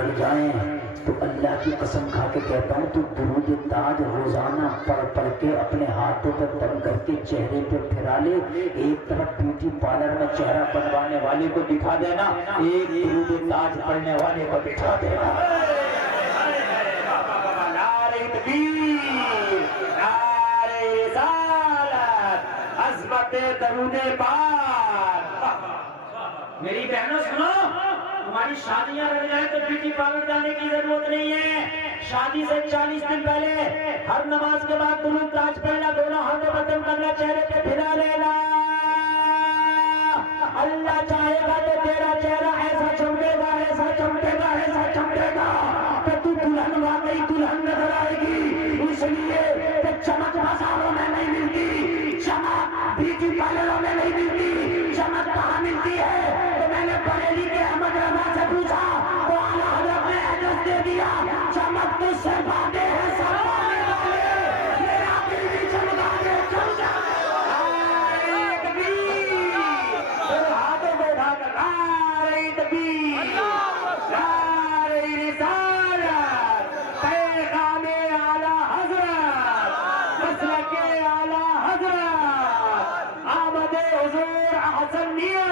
लग जाएं तो अल्लाह की कसम खा के कहता हूँ तू दुरूद ताज रोजाना पढ़ पढ़ के अपने हाथों पर दम करके चेहरे पे फिरा ले। एक तरफ ब्यूटी पार्लर में चेहरा बनवाने वाले को दिखा देना, एक दुरूद ताज पढ़ने वाले को दिखा देना। नारे तकबीर, नारे रिसालत, अज़मत दरूद पाक। मेरी बहनों सुनो, हमारी शादियां रह जाए तो ब्यूटी पार्लर जाने की जरूरत नहीं है। शादी से 40 दिन पहले हर नमाज के बाद दुरूद ताज पढ़ना, दोनों हाथों पर दम करना, चेहरे पे फिरा लेना। अल्लाह चाहेगा तो तेरा चेहरा ऐसा चमकेगा, ऐसा चमकेगा, ऐसा चमकेगा कि तू दुल्हन वाकई दुल्हन नजर आएगी। इसलिए कि चमक बाजारों में नहीं मिलती, चमक ब्यूटी पार्लरों में नहीं मिलती। चमक कहाँ मिलती है? तो मैंने बरेली के अहमद रजा से पूछा तो आला हज़रत ने एड्रेस दे दिया। चमक तो सिर्फ आगे है, सब पाने वाले मेरा दिल भी चमका दे, चमका हाथों को उठाकर नारे तकबीर, नारे रिसालत, पैगामे आला हज़रत, मसलके आला हज़रत, आमदे हुज़ूर अहसन मियां।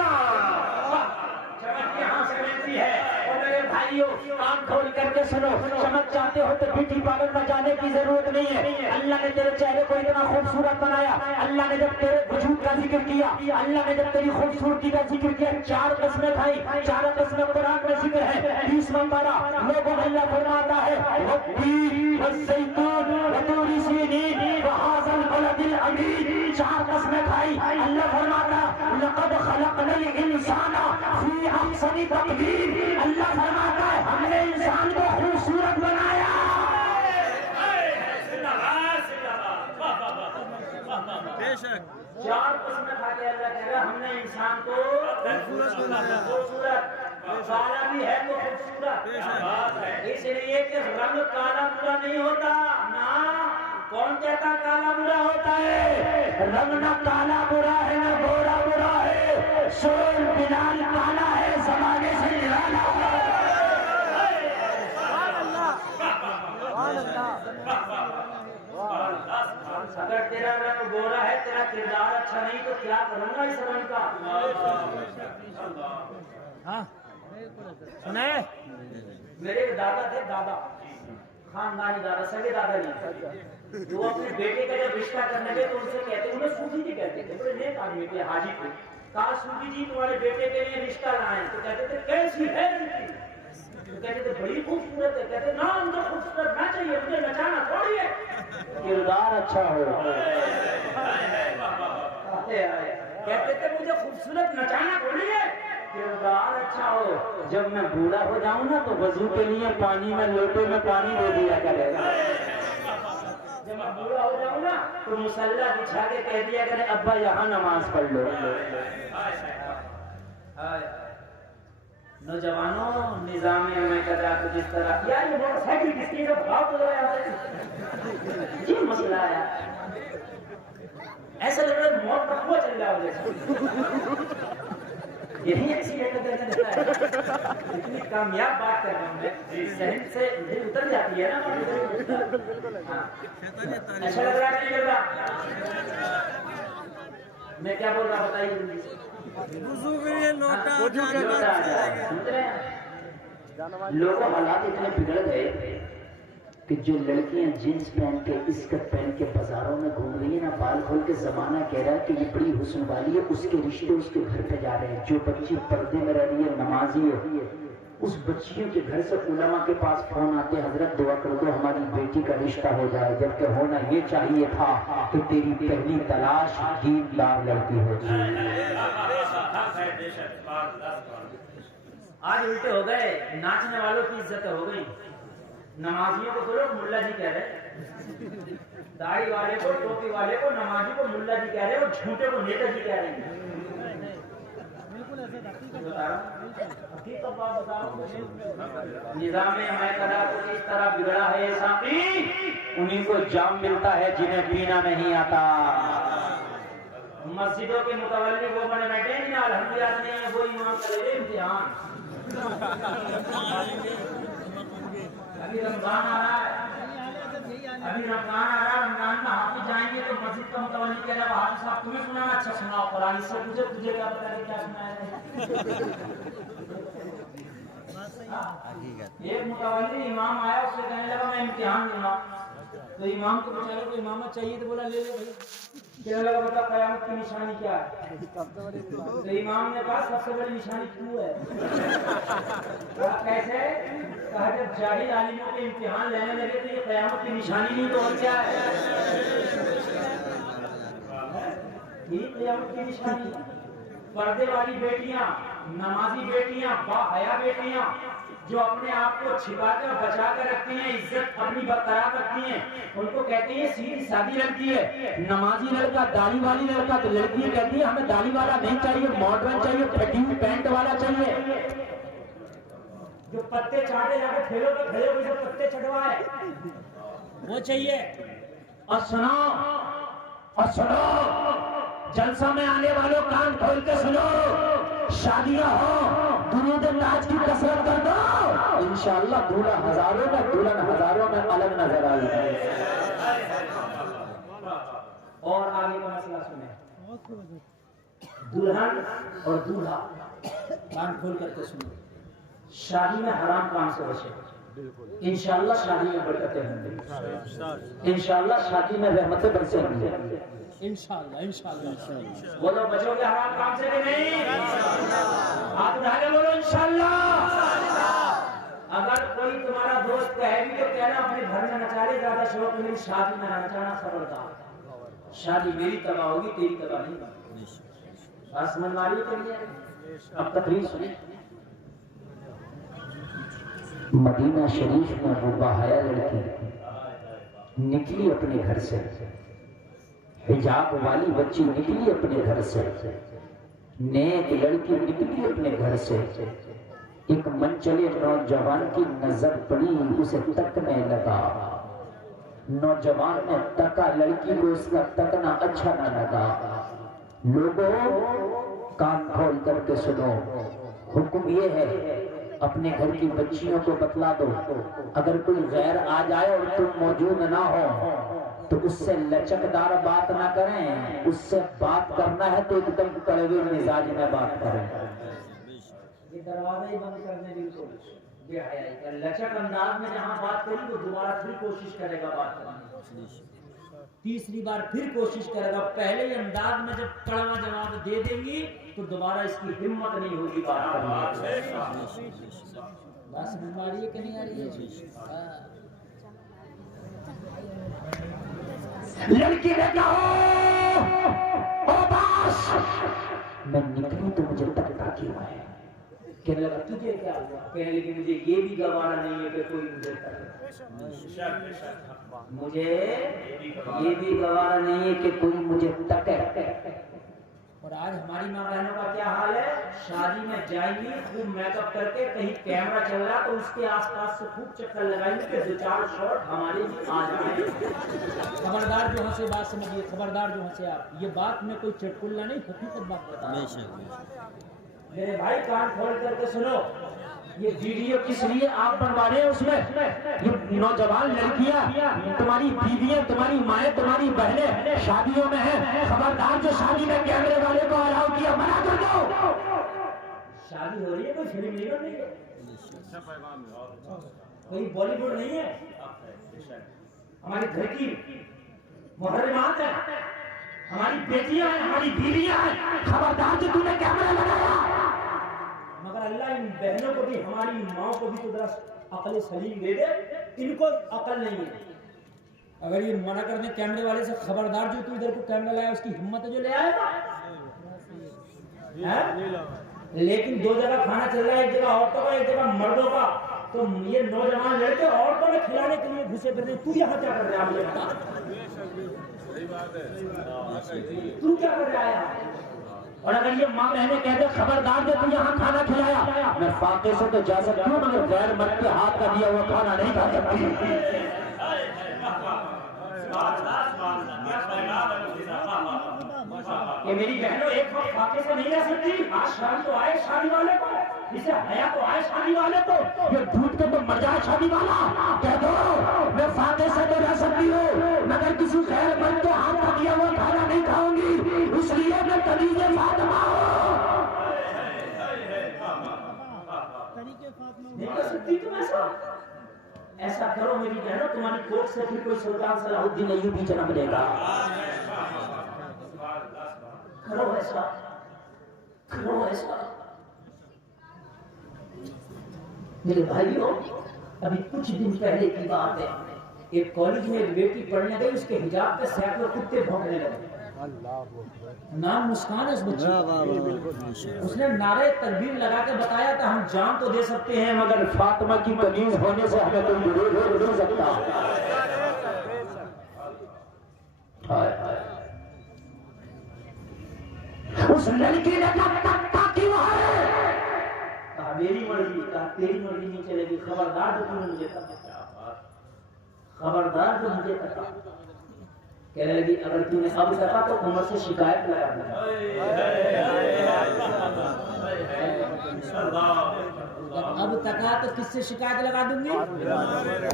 चमक यहाँ से मिलती है। और मेरे भाइयों कान खोल करके सुनो, चमक चाहते हो तो ब्यूटी पार्लर में जाने की जरूरत नहीं है। अल्लाह ने तेरे चेहरे को इतना खूबसूरत बनाया। अल्लाह ने जब तेरे वजूद का जिक्र किया, अल्लाह ने जब तेरी खूबसूरती का जिक्र किया, 4 कस्में खाई, 4 कस्में कुरान में जिक्र है। 20वां पारा लोगों अल्लाह फरमाता है वत्तीन वज़्ज़ैतून वतूरी सीनीन वहाज़ल बलदिल अमीन। 4 कस्में खाई, अल्लाह फरमाता लक़द खलक़नल इंसाना फी अहसनी तक़वीम। अल्लाह फरमाता है हमने इंसान को खूबसूरत बनाया। बेशक 4 कस्में खा के अल्लाह कह रहा हमने इंसान को खूबसूरत, काला भी है तो खूबसूरत। इसलिए कि रंग काला बुरा नहीं होता ना। कौन कहता काला बुरा होता है? रंग ना काला बुरा है ना गोरा बुरा है। शोर बिलाल काला है, जमाने से निराला। अगर तेरा रंग गोरा है, तेरा किरदार अच्छा नहीं तो क्या करूंगा इस रंग का? हाँ सुने मेरे दादा थे, दादा खानदानी दादा, सगे दादा नहीं। वो अपने बेटे का जब रिश्ता करने गए तो उनसे कहते, उन्हें सूफी जी कहते थे, बड़े नेक आदमी थे, हाजी थे। कहा सूफी जी तुम्हारे बेटे के लिए रिश्ता लाए। तो कहते थे कैसी है लड़की? तो कहते थे बड़ी खूबसूरत है। कहते ना मुझे खूबसूरत ना चाहिए, मुझे नचाना थोड़ी है, किरदार अच्छा हो। कहते थे मुझे खूबसूरत नचाना थोड़ी है, किरदार अच्छा हो। जब मैं बूढ़ा हो जाऊं ना तो वजू के लिए पानी में लोटे में पानी दे दिया करेगा। जब मैं बूढ़ा हो जाऊं ना तो मुसल्ला बिछा के कह दिया करे अब्बा यहाँ नमाज पढ़ लो। नौजवानों निजाम में कदा तो जिस तरह यार ये मोटरसाइकिल किसकी का भाव तो ये मसला है। ऐसा लग रहा है मौत का कुआं चल रहा है। यही एक्सीडेंट करता है। इतनी कामयाब बात कर रहा हूँ मैं, सहन से दिल उतर जाती है ना। अच्छा लग रहा है नहीं लग रहा? मैं क्या बोल रहा बताइए। लोगों हालात इतने बिगड़ गए कि जो लड़कियां जींस पहन के स्कर्ट पहन के बाजारों में घूम रही है ना, बाल खोल के जमाना कह रहा है कि ये बड़ी हुस्न वाली है, उसके रिश्ते उसके घर पे जा रहे हैं। जो बच्ची पर्दे में रह रही है, नमाजी है, उस बच्चियों के घर से उलमा के पास फोन आते हजरत दुआ कर दो हमारी बेटी का रिश्ता हो जाए, जबकि होना ये चाहिए था कि तेरी पहली तलाश दीनदार लड़की हो जाए। आज उल्टे हो गए, नाचने वालों की इज्जत हो गई। नमाजियों को तो लोग मुल्ला जी कह रहे, दाढ़ी वाले को टोपी वाले को नमाजी को मुल्ला जी कह रहे और झूठे को नेता जी कह रहे हैं। निजाम हमारा को इस तरह बिगड़ा है साथी, उन्हीं को जाम मिलता है जिन्हें पीना नहीं आता। मस्जिदों के मुतवल्ली वो बने बैठे हैं जिन्हें अल्हम्दुलिल्लाह नहीं है, वो इमाम करे इम्तिहान। रमजान आ रहा है, रमजान में हाफिज जाएंगे तो मस्जिद का मुतवल्ली कह रहा है हाफिज साहब तुम्हें सुनाना, अच्छा सुनाओ कुरान, इससे तुझे तुझे क्या पता है क्या सुनाया है। एक मुतवल्ली इमाम आया, उससे कहने लगा मैं इम्तिहान दूंगा, तो इमाम को बेचारे को इमामत चाहिए तो बोला ले लो भाई। कहने लगा बता क़यामत की निशानी क्या है, तो इमाम ने कहा सबसे बड़ी निशानी तू है। कैसे? कहा जब जाहिल आलिमों के इम्तिहान लेने लगे तो ये क़यामत की निशानी नहीं तो और क्या है, ये क़यामत की निशानी। पर्दे वाली बेटियां, नमाजी बेटियां, बाहया बेटियां जो अपने आप को छिपाकर बचा कर रखती हैं, इज्जत अपनी बरकरार रखती हैं, उनको कहते हैं सीधी सादी लड़की है। नमाजी लड़का, दाढ़ी वाली लड़का, तो लड़की कहती है हमें दाढ़ी वाला नहीं चाहिए, मॉडर्न चाहिए, फटी हुई पैंट वाला चाहिए। जो पत्ते चाटे जाके खेलों पे खड़े होकर जो पत्ते चढ़वाए वो चाहिए। और सुनो, जलसा में आने वालों कान खोल के सुनो, शादियां हो दुरूद नाच की कसरत कर दो, इंशाअल्लाह दूल्हा हजारों में, दुल्हन हजारों में अलग नजर आएगी। और आगे का मसला सुने, दुल्हन और दूल्हा कान खोल करके सुनो, शादी में हराम काम से बचे, इंशाअल्लाह शादी में बरकतें होंगी, इंशाअल्लाह शादी में रहमतें बरसेंगी, इंशाअल्लाह इंशाअल्लाह। बोलो बचोगे हराम काम से कि नहीं? हाथ उठा के बोलो इंशाअल्लाह। अगर कोई तुम्हारा दोस्त कहे भी तो कहना अपने घर में नचा ले, ज्यादा शौक नहीं, शादी में नचाना खबरदार, शादी मेरी तबाह होगी तेरी तबाह नहीं। बात समझ में आ रही है? अब तकरीर सुनिए। मदीना शरीफ में वो बाहया लड़की निकली अपने घर से, हिजाब वाली बच्ची निकली अपने घर से, नेक लड़की निकली अपने घर से, एक मनचले नौजवान की नजर पड़ी, उसे तकने लगा। नौजवान ने तका, लड़की को उसका तकना अच्छा न लगा। लोगों कान खोल करके सुनो, हुक्म ये है अपने घर की बच्चियों को बतला दो, अगर कोई गैर आ जाए और तुम मौजूद ना हो तो उससे लचकदार बात ना करें, उससे बात करना है तो एकदम कड़वे मिजाज में बात करें। ये दरवाजा ही बंद करने बिल्कुल बेहयाई का, लचक अंदाज में जहां बात करी तो दोबारा फिर कोशिश करेगा बात करने, तीसरी बार फिर कोशिश करेगा। पहले ही अंदाज में जब कड़वा जवाब दे देंगी तो दोबारा इसकी हिम्मत नहीं होगी बात करने। बात समझ में आ रही है कि नहीं आ रही है? लड़की ने कहा ओ बास, मैं निकली तो मुझे तकता क्यों है? कहने लगा तुझे क्या हुआ? कहने लगी मुझे ये भी गवारा नहीं है कि कोई मुझे तके, मुझे ये भी गवारा नहीं है कि कोई मुझे तके। और आज हमारी माँ बहनों का क्या हाल है, शादी में जाएंगी खूब मेकअप करके, कहीं कैमरा चल रहा तो उसके आसपास से खूब चक्कर लगाएंगे कि 2-4 शॉट हमारे भी आ जाए। खबरदार जो हंसे बात समझिए, खबरदार जो हंसे आप, ये बात में कोई चटकुल्ला नहीं, हकीकत बात बता रहा हूं। मेरे भाई कान खोल करके सुनो, ये वीडियो किस लिए आप बनवा रहे हैं? उसमें ये नौजवान लड़कियां, तुम्हारी बीवियां, तुम्हारी माएँ, तुम्हारी बहनें शादियों में हैं, खबरदार जो शादी में कैमरे वाले को अलाउ किया मना कर दो। शादी हो रही है, कोई फिल्म नहीं है, कोई बॉलीवुड नहीं है, हमारे घर की मुहर्रमात है, हमारी बेटियां हैं, हमारी बीवियां हैं, खबरदार जो तूने कैमरा लगाया। मगर अल्लाह इन बहनों को भी, हमारी माओ को भी तो जरा अकल सलीम दे दे, इनको अकल नहीं है। अगर ये मना कर दे कैमरे वाले से, खबरदार जो तू इधर को कैमरा लाया उसकी हिम्मत है जो ले आएगा। लेकिन 2 जगह खाना चल रहा है, एक जगह औरतों का, एक जगह मर्दों का, तो ये नौजवान लड़के औरतों में खिलाने के लिए घुसे फिरते, तू यहाँ क्या कर रहा है? तू क्या कर रहा है? और अगर ये माँ बहने कहते खबरदार जो तू यहाँ खाना खिलाया, मैं फाके से तो जा सकती हूँ मगर गैर मर्द के हाथ का दिया हुआ खाना नहीं खा सकती। ये मेरी बहनों एक वक्त फाके से नहीं रह सकती। आज शादी तो आए शादी वाले को, इसे हया तो आए शादी वाले को, ये झूठ के तो मर जाए शादी वाला। कह दो मैं फाके से तो रह सकती हूँ फातिमा हो। नहीं कर सकती तुम ऐसा करो मेरी बहनों, तुम्हारी कोख से फिर कोई सुल्तान सलाहुद्दीन अय्यूबी जन्म लेगा। करो ऐसा, करो ऐसा। मेरे भाइयों, अभी कुछ दिन पहले की बात है, एक कॉलेज में एक बेटी पढ़ने गई, उसके हिजाब पे सैकड़ों कुत्ते भौंकने लगे। नाम मुस्कान है उस बच्ची का। उसने नारे तकबीर लगा के बताया था हम जान तो दे सकते हैं मगर फातिमा की कनीज होने से हमें कोई विरोध हो नहीं सकता। उस लड़की ने कहा क्यों है? कहा मेरी मर्जी, कहा तेरी मर्जी नहीं चलेगी, खबरदार जो तूने मुझे कहा, खबरदार जो मुझे कहा। कहने लगी अगर तूने अब कहा तो उमर से शिकायत लगा दूंगा। अब तका तो किससे शिकायत लगा दूंगी?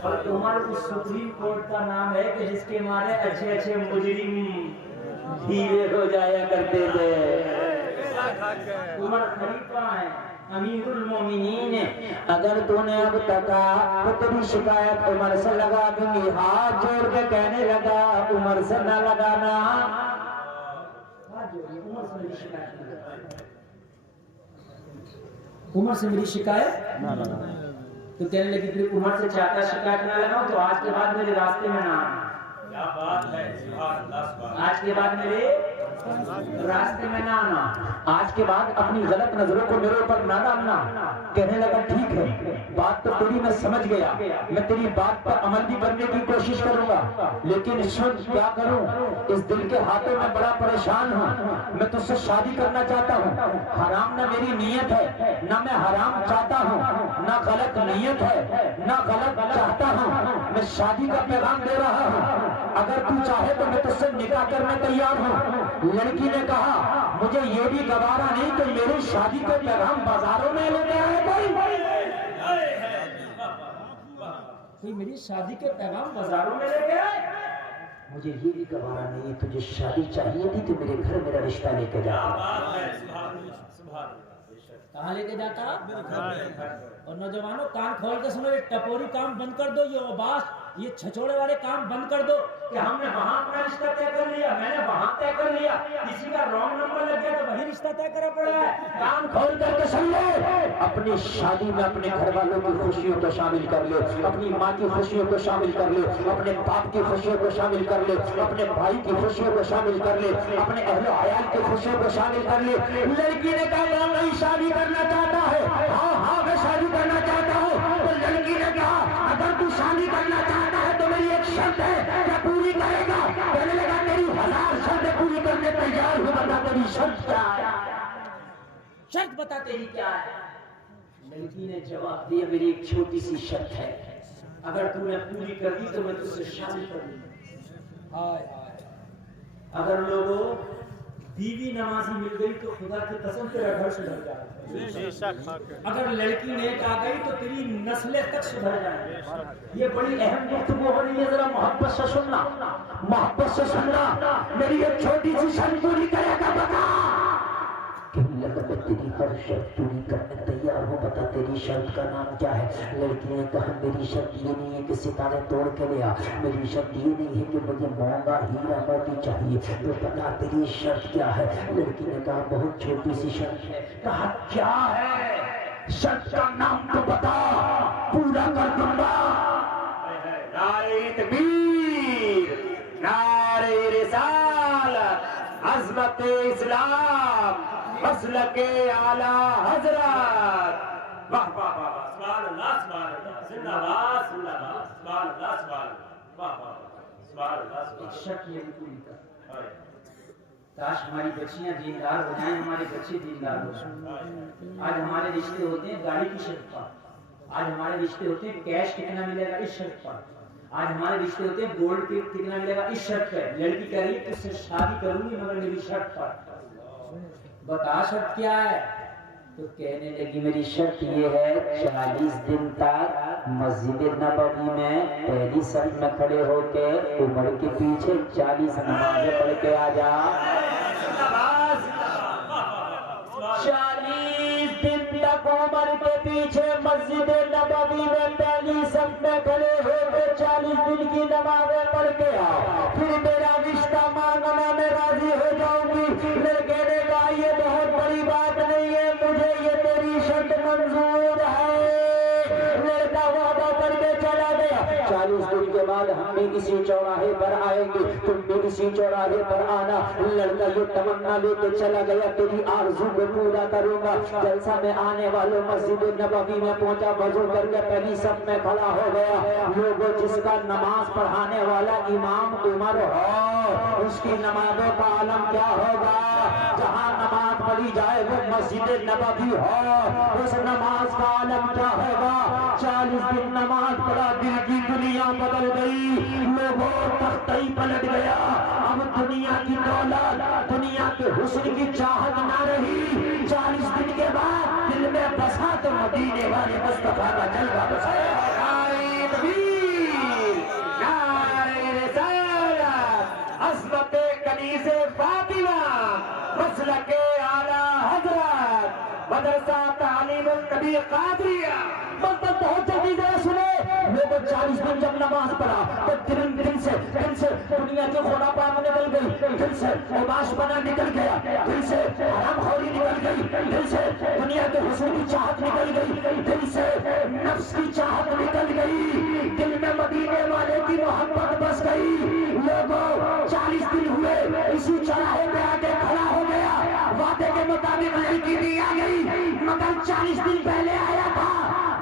और उमर उस सुप्रीम कोर्ट का नाम है कि जिसके मारे अच्छे अच्छे मुजरिम धीरे हो जाया करते थे। उमर खलीफा है, अमीरुल मोमिनीन है। अगर तूने अब तका तो तेरी शिकायत उमर से लगा दूंगी। हाथ जोड़ के कहने लगा उमर से न लगाना। उमर से मेरी शिकायत तो कहने लगी फिर उमर से चाहता शिकायत ना लगाओ तो आज के बाद मेरे रास्ते में ना आना। क्या बात है, आज के बाद मेरे रास्ते में ना आना। आज के बाद अपनी गलत नजरों को मेरे ऊपर ना डालना। कहने लगा ठीक है, बात तो तेरी मैं समझ गया, मैं तेरी बात पर अमल भी करने की कोशिश करूंगा, लेकिन सुन क्या करूं, इस दिल के हाथों में बड़ा परेशान हूं। मैं तुझसे शादी करना चाहता हूं। हराम ना मेरी नीयत है, ना मैं हराम चाहता हूं, ना गलत नीयत है, ना गलत चाहता हूं। मैं शादी का पैगाम दे रहा हूं, अगर तू चाहे तो मैं तुझसे निकाह करने तैयार हूं। लड़की ने कहा मुझे ये भी गवारा नहीं कि मेरी शादी को पैगाम बाजारों में लेके आए कोई मेरी शादी के पैगाम बाजारों में लेके आए। मुझे ये भी गवारा नहीं, तुझे शादी चाहिए थी तो मेरे घर मेरा रिश्ता लेके जा। कहाँ लेके जाता? और नौजवानों कान खोल के सुनो, ये टपोरी काम बंद कर दो, ये ओबास, ये छछोड़े वाले काम बंद कर दो कि हमने वहां अपना रिश्ता तय कर लिया, मैंने वहां तय कर लिया, किसी का रॉन्ग नंबर लग गया तो वही रिश्ता तय करना पड़ा है। कान खोल करके सुन ले, अपनी शादी में अपने घर वालों की खुशियों को शामिल कर ले, अपनी माँ की खुशियों को शामिल कर ले, अपने बाप की खुशियों को शामिल कर ले, अपने भाई की खुशियों को शामिल कर ले, अपने अहले अयाल की खुशियों को शामिल कर ले। लड़की ने कहा मैं नहीं शादी करना चाहता है। हाँ हाँ मैं शादी करना चाहता हूँ। तो लड़की ने कहा अगर तू शादी करना चाहता है तो मेरी एक शर्त है, क्या पूरी करेगा? कहने लगा मेरी 1000 शर्तें पूरी करने तैयार हूँ, बता तेरी शर्त क्या है? शर्त बता तेरी क्या है? लड़की ने जवाब दिया मेरी एक छोटी सी शर्त है, अगर तूने पूरी कर दी तो मैं तुझसे शादी कर लूंगा। अगर लोगों बीवी नमाजी मिल गई तो खुदा की कसम तेरा घर सुधर जाएगा। अगर लड़की नेक आ गई तो तेरी नस्लें तक सुधर जाएंगी। ये बड़ी अहम गुफ्तगू हो रही है, जरा मोहब्बत से सुनना, मोहब्बत से सुनना। मेरी एक छोटी सी शर्त पूरी करेगा बता। मैं तेरी हर शर्त पूरी करने तैयार हूँ, बता तेरी शर्त का नाम क्या है? लड़की ने कहा मेरी शर्त ये नहीं है कि सितारे तोड़ के ले आ, मेरी शर्त ये नहीं है कि मुझे महंगा हीरा मोती चाहिए, तो बता तेरी शर्त क्या है? लड़की ने कहा बहुत छोटी सी शर्त है। कहा क्या है? शर्त का नाम तो बता, पूरा कर दूंगा। नारे तकबीर, नारे रिसालत, अज़मत इस्लाम, मसलके आला हजरत। वाह वाह वाह, सुभान अल्लाह, सुभान अल्लाह, जिंदाबाद जिंदाबाद, सुभान अल्लाह, सुभान अल्लाह, वाह वाह, सुभान अल्लाह। शर्त ये पूरी कर, काश हमारी बच्चियां दीनदार हो जाएं, हमारे बच्चे दीनदार हो जाएं। आज हमारे रिश्ते होते हैं गाड़ी की शर्त पर, आज हमारे रिश्ते होते हैं कैश कितना मिलेगा इस शर्त पर, आज हमारे रिश्ते होते हैं गोल्ड कितना मिलेगा इस शर्त पर। लड़की कह रही है तुझसे शादी करूंगी मगर मेरी शर्त पर, बता शर्त क्या है? तो कहने लगी मेरी शर्त ये है 40 दिन तक मस्जिद नबवी में पहली सफ में खड़े होके उमर के पीछे 40 नमाजें पढ़ के आ जा। तक उमर के पीछे मस्जिद नबवी में पहली सब में खड़े होकर 40 दिन की नमाज़ें पढ़ के आओ, फिर मेरा रिश्ता मांगना मैं राजी हो जाऊंगी। लड़के ने कहा ये बहुत बड़ी बात नहीं है, मुझे ये तेरी शर्त मंजूर है। लड़का वादा करके चला गया। 40 दिन के बाद हम भी किसी चौराहे पर आएंगे, तुम भी किसी चौराहे पर आना। लड़का ये तमन्ना लेके चला गया, तेरी आरज़ू को पूरा करूंगा। जलसा में आने वालों मस्जिद नबवी में पहुंचा, वजू करके पहली सब में खड़ा हो गया। लोगों जिसका नमाज पढ़ाने वाला इमाम उमर हो, उसकी नमाजों का आलम क्या होगा। जहाँ नमाज पढ़ी जाए वो मस्जिद नबवी हो, उस नमाज का आलम क्या होगा। 40 दिन नमाज पढ़ा, दिल की दुनिया बदल गई। लोगों तख्ताई पलट गया। अब दुनिया की दौलत, दुनिया के हुस्न की चाहत ना रही। 40 दिन के बाद दिल में बसा तो मदीने वाले मुस्तफा का जलवा बसाया। नारे तकबीर, नारे रिसालत, अस्मते कनीज़े फातिमा, मसलके आला हज़रत, मदरसा तालीमुल नबी कादरिया। बहुत जल्दी जरा सुने। लोगों 40 दिन जब नमाज पढ़ा तो दिल से दुनिया के खुरापात में निकल गई, दिल से उबाश बना निकल गया, दिल से हरामखोरी निकल गई, दिल से दुनिया के हुस्न की चाहत निकल गई, दिल से नफ्स की चाहत निकल गई, दिल में मदीने वाले की मोहब्बत बस गई। लोगों 40 दिन हुए, इसी चौराहे पे आके खड़ा हो गया। वादे के मुताबिक लड़की भी आ गई, मगर 40 दिन पहले आया था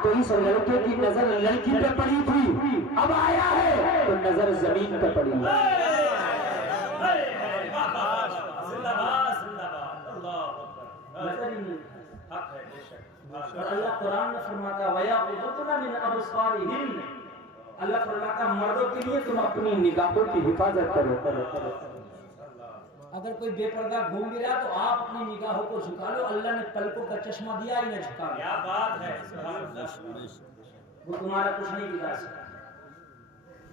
तो इस लड़के की नजर लड़की पे पड़ी थी, अब आया है तो नजर जमीन पे पड़ी है। और अल्लाह कुरान में फरमाता अल्लाह फरमाता मर्दों के लिए तुम अपनी निगाहों की हिफाजत करो। अगर कोई बेपर्दा घूम भी रहा तो आप अपनी निगाहों को झुका लो। अल्लाह ने पलकों का चश्मा दिया ही न झुका। क्या बात है, वो तुम्हारा कुछ नहीं बिगाड़ सकता।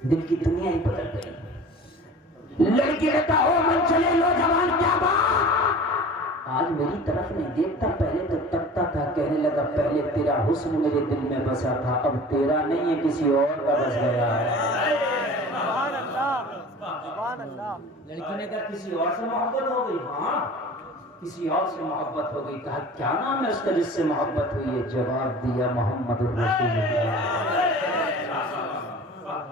दिल की दुनिया ही बदल गई। लड़की ने कहा ओ मन चले लो जवान, क्या बात। आज मेरी तरफ नहीं देखता, पहले तो तकता था, कहने लगा पहले तेरा हुस्न मेरे दिल में बसा था, अब तेरा नहीं है किसी और का बस गया है। लड़की ने कहा किसी और से मोहब्बत हो गई। हाँ, किसी और से मोहब्बत हो गई। कहा क्या नाम है उसका जिससे मोहब्बत हुई है। जवाब दिया मोहम्मद रसूलुल्लाह।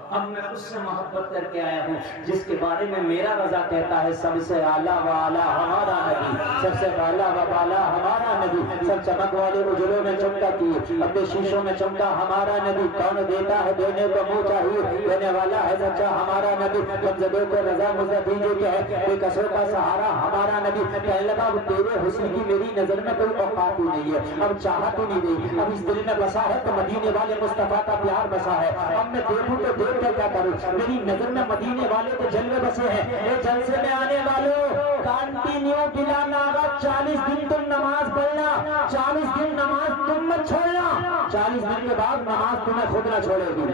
अब मैं उससे मोहब्बत करके आया हूँ जिसके बारे में मेरा रजा कहता है सबसे आला व आला हमारा नबी, सबसे बाला व बाला हमारा नबी, सब चमक वाले उजलों में चमका किए, अपने शीशों में चमका हमारा नबी। कौन देता है देने को मुँह चाहिए, देने वाला है सच्चा हमारा नबी। कमजोरों को रजा मुझे दीजिए क्या है, बेकसों का सहारा हमारा नबी। कहने लगा तेरे हुस्न की मेरी नजर में कोई औकात ही नहीं है, अब चाहत ही नहीं गई। अब इस दिल में बसा है तो मदीने वाले मुस्तफा का प्यार बसा है। अब मैं देखूं तो देख कर क्या करूं, मेरी नजर में मदीने वाले के जलवे बसे हैं। ये जलसे में आने वालों कंटिन्यू बिला नागा 40 दिन तुम नमाज पढ़ना, 40 दिन नमाज तुम मत छोड़ना, 40 दिन के बाद नमाज तुम्हें खुद ना छोड़ेगी।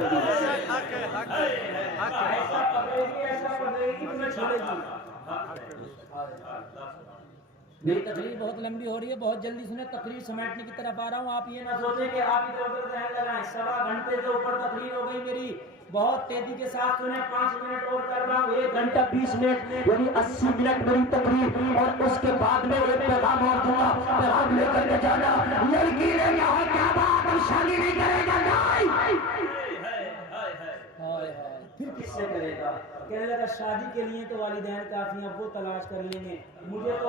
मेरी तकरीर बहुत लंबी हो रही है, बहुत जल्दी सुने। तकरीर समेटने की तरफ आ रहा हूँ। आप ये ना सोचें कि आप इधर उधर कहने लगाएं। 1.25 घंटे से ऊपर तकरीर हो गई मेरी, बहुत तेजी के साथ सुने। 5 मिनट और कर रहा हूँ, 1 घंटा 20 मिनट यानी 80 मिनट मेरी तकरीर। और उसके बाद में एक पैगाम और दूंगा, पैगाम लेकर के जाना। लड़की ने कहा क्या बात, हम शादी नहीं करेगा। फिर किससे करेगा। कहने लगा शादी के लिए तो वालिदैन काफी हैं, वो तलाश कर लेंगे। मुझे तो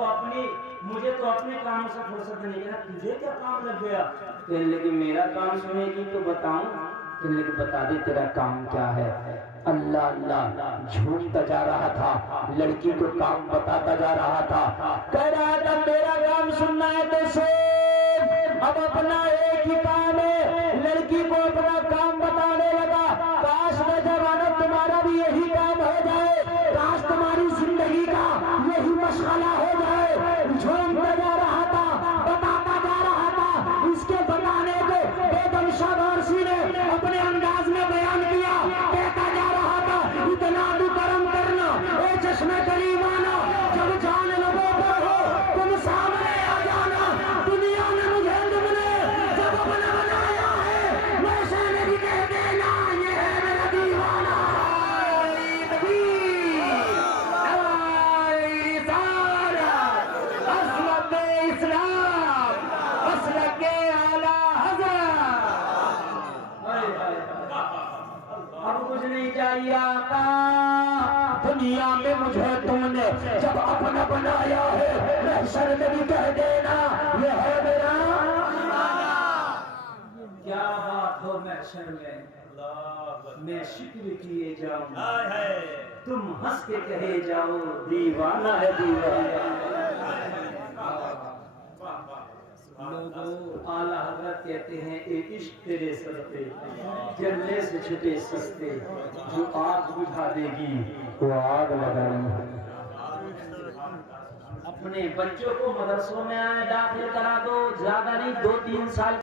अपने काम से फुर्सत नहीं है, तुझे क्या काम लग गया। कहने लगे मेरा काम सुनेगी तो बताऊं। कहने लगे बता दे तेरा काम क्या है। अल्लाह अल्लाह झूमता जा रहा था, लड़की को काम बताता जा रहा था। कह रहा था मेरा काम सुनना है तो सुन। अब अपना एक ही काम है, लड़की को अपना काम बताने लगा। काश न जवानों तुम्हारा भी यही काम हो जाए, काश तुम्हारी जिंदगी का यही मशगला हो जाए। झूमता जा रहा था, बताता जा रहा था। इसके बताने को बेगम शाबाशी ने अपने अंदाज में बयान किया। कहता जा रहा था इतना भी कर्म करना ए चश्मे करीमाना, जब जान लबों पर हो तुम सामने आ जाना। दुनिया में मुझे तुमने भाई आका, दुनिया में मुझे तुमने जब अपना बनाया है, महशर में भी कह देना ये है मेरा। क्या बात हो महशर में, मैं शिक्र किए जाऊं, तुम हंस के कहे जाओ दीवाना है दीवाना। लोगों आला हज़रत कहते हैं एक इश्क तेरे सस्ते, जलने से छुटे सस्ते, जो आग बुझा देगी वो आग लगाई। अपने बच्चों को मदरसों में दाखिल करा दो, ज्यादा नहीं 2-3 साल